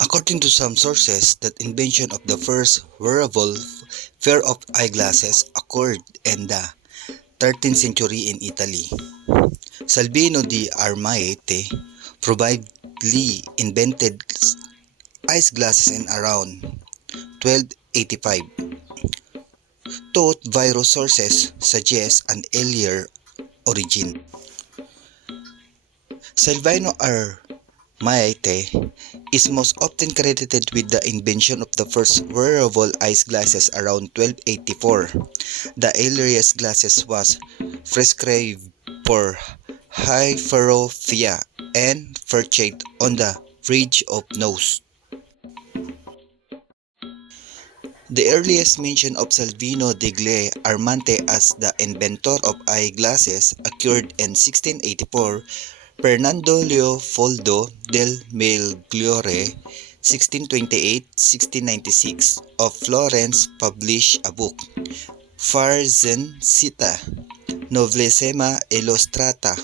According to some sources, the invention of the first wearable pair of eyeglasses occurred in the 13th century in Italy. Salvino di Armaete probably invented eyeglasses in around 1285. Though various sources suggest an earlier origin. Salvino Armaete is most often credited with the invention of the first wearable eyeglasses around 1284. The earliest glasses was prescribed for hyperophia and purchased on the bridge of nose. The earliest mention of Salvino degli Armante as the inventor of eyeglasses occurred in 1684. Fernando Leopoldo del Migliore (1628–1696) of Florence published a book, Farzencita Novissima Illustrata.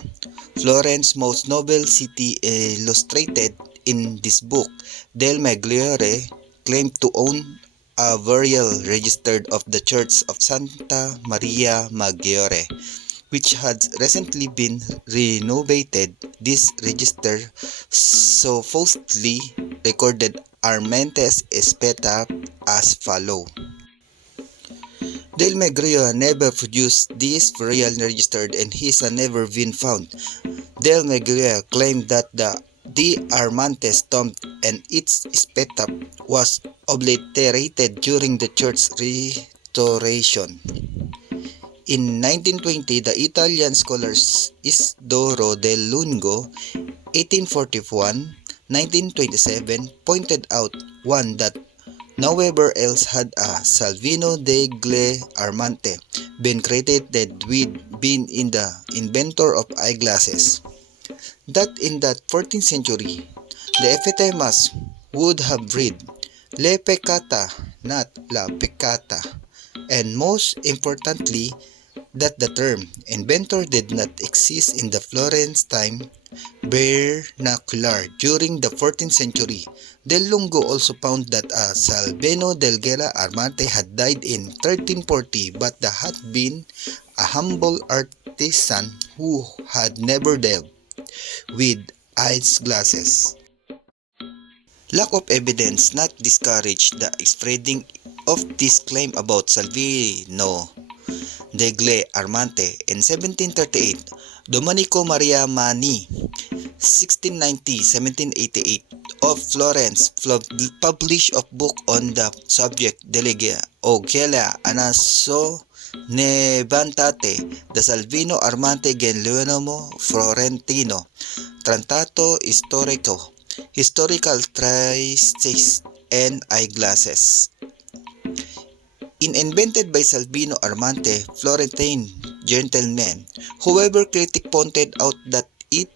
Florence's most noble city illustrated in this book, del Migliore claimed to own a burial register of the Church of Santa Maria Maggiore, which had recently been renovated. This register supposedly recorded Armentes Espeta as follows. Del Maggiore never produced this burial register and has never been found. Del Maggiore claimed that the Armantes tomb and its epitaph was obliterated during the church's restoration. In 1920, the Italian scholars Isidoro del Lungo (1841–1927) pointed out one that nowhere else had a Salvino degli Armante been credited with being the inventor of eyeglasses. That in the 14th century, the epitaph would have read, Le peccata, not la peccata, and most importantly, that the term inventor did not exist in the Florentine vernacular during the 14th century. Del Lungo also found that Salvino degli Armante had died in 1340 but had been a humble artisan who had never dealt with eyeglasses. Lack of evidence not discouraged the spreading of this claim about Salvino degli Armante. In 1738, Domenico Maria Mani (1690–1788) of Florence published a book on the subject, De legge Oglia Anaso Nevantate, the Salvino Armante Genluomo Florentino, Trattato Storico, Historical Treatise, and Eyeglasses. Invented by Salvino Armante, Florentine gentleman. However, critics pointed out that it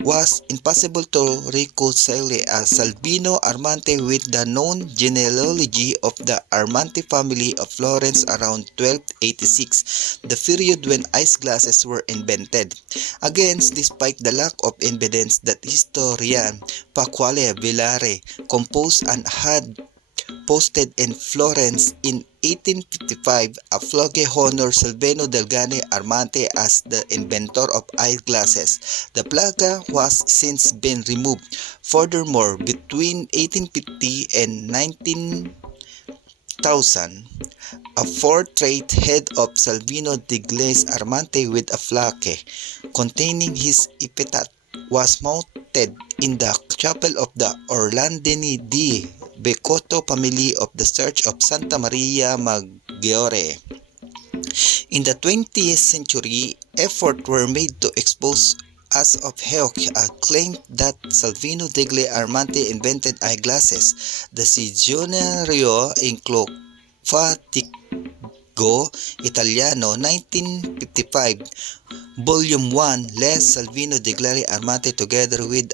was impossible to reconcile Salvino Armante with the known genealogy of the Armante family of Florence around 1286, the period when eyeglasses were invented. Again, despite the lack of evidence, that historian Pasquale Villare composed and had posted in Florence in 1855, a flag honored Salvino degli Armante as the inventor of eyeglasses. The flag was since been removed. Furthermore, between 1850 and 19,000, a portrait head of Salvino degli Armante with a plaque containing his epitaph was mounted in the chapel of the Orlandini di Becotto family of the Church of Santa Maria Maggiore. In the 20th century, efforts were made to expose as of Heuch claimed that Salvino degli Armante invented eyeglasses. The Dizionario Enciclopedico Italiano 1955, Volume 1, Les Salvino degli Armante together with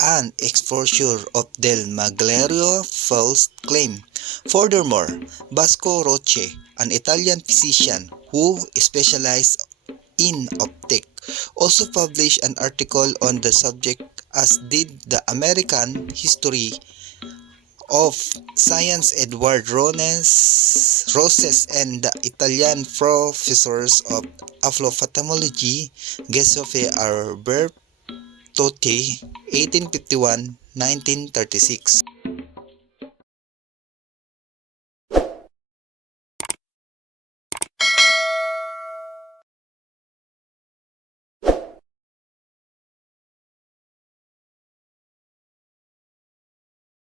an exposure of Del Maggiore false claim. Furthermore, Vasco Roche, an Italian physician who specialized in optic, also published an article on the subject as did the American history of science Edward Roses and the Italian professors of ophthalmology Giuseppe Albertotti 1851-1936.